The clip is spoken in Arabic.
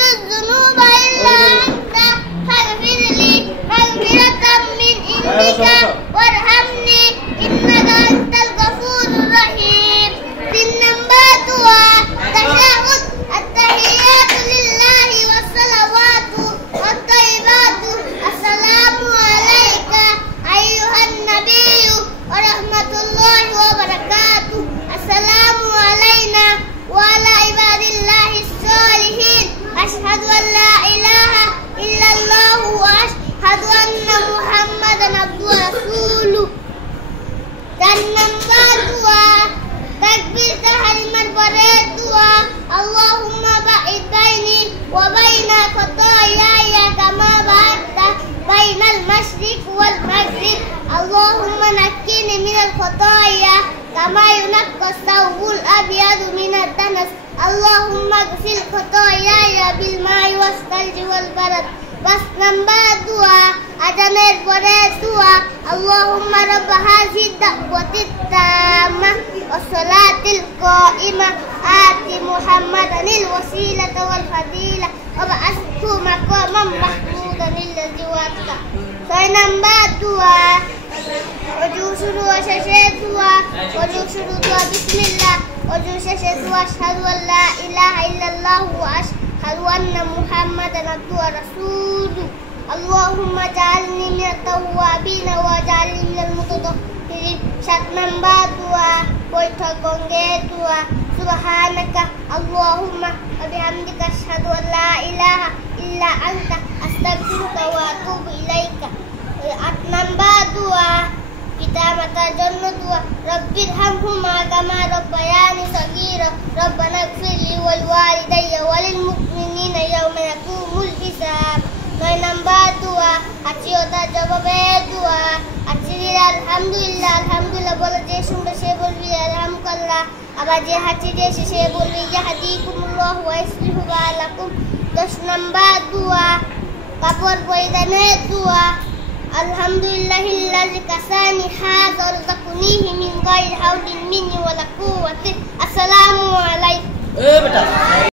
يغفر الذنوب إلا أنت فاغفر لي مغفرة من عندك وارحمني إنك أنت الغفور الرحيم. Number 2 تشهد التحيات لله والصلوات والطيبات. السلام عليك أيها النبي ورحمة الله وبركاته. السلام علينا وعلى عباد الله الصالحين. أشهد أن لا إله إلا الله وأشهد أن محمدا عبده ورسوله. Number 2 تكبير تحريم البريدوة. اللهم بعد بيني وبين خطاياي كما بعدت بين المشرق والمغرب. اللهم نقني من الخطايا كما ينقى الثوب الأبيض من الدنس. اللهم اغسل خطاياي بالماء والثلج والبرد. بس نمبر 2 أجمل بريدوة. اللهم رب هذه الدعوة التامة والصلاة القائمة آت محمدا الوسيلة والفضيلة وابعثه مقاما محمودا الذي وعدته. Number 2 وجوه شروع شاشتها وجوه شروع بسم الله وجوه شاشتها. أشهد أن لا إله إلا الله وأشهد أن محمدا عبده ورسوله. اللهم اجعلني من التوابين واجعلني من المتطهرين. Number 2 سبحانك اللهم وبحمدك أشهد أن لا إله إلا أنت أستغفرك وأتوب إليك. Number 2 كتابة الجنة. رب ارحمهما كما ربياني صغيرا. ربنا اغفر لي ولوالدي وللمؤمنين يوم يقوم الحساب. Number 2 আচিওতা জবাবে দোয়া। আচিরা আলহামদুলিল্লাহ আলহামদুলিল্লাহ বলে যে শুনবে সে বলবি আলহামদুলিল্লাহ। আবার যে হাঁচি দিয়েছে সে বলবি ইয়াহদিকুমুল্লাহ ওয়া ইসলিহু বালাকুম। Number 2 কাপড় পরিধানের দোয়া। আলহামদুলিল্লাহিল্লাযী কাসানি হাযা ওয়ারযাকনিহি মিন গায়রি হাওলিন মিন্নি ওয়ালা কুওয়াতি। আসসালামু আলাইকুম।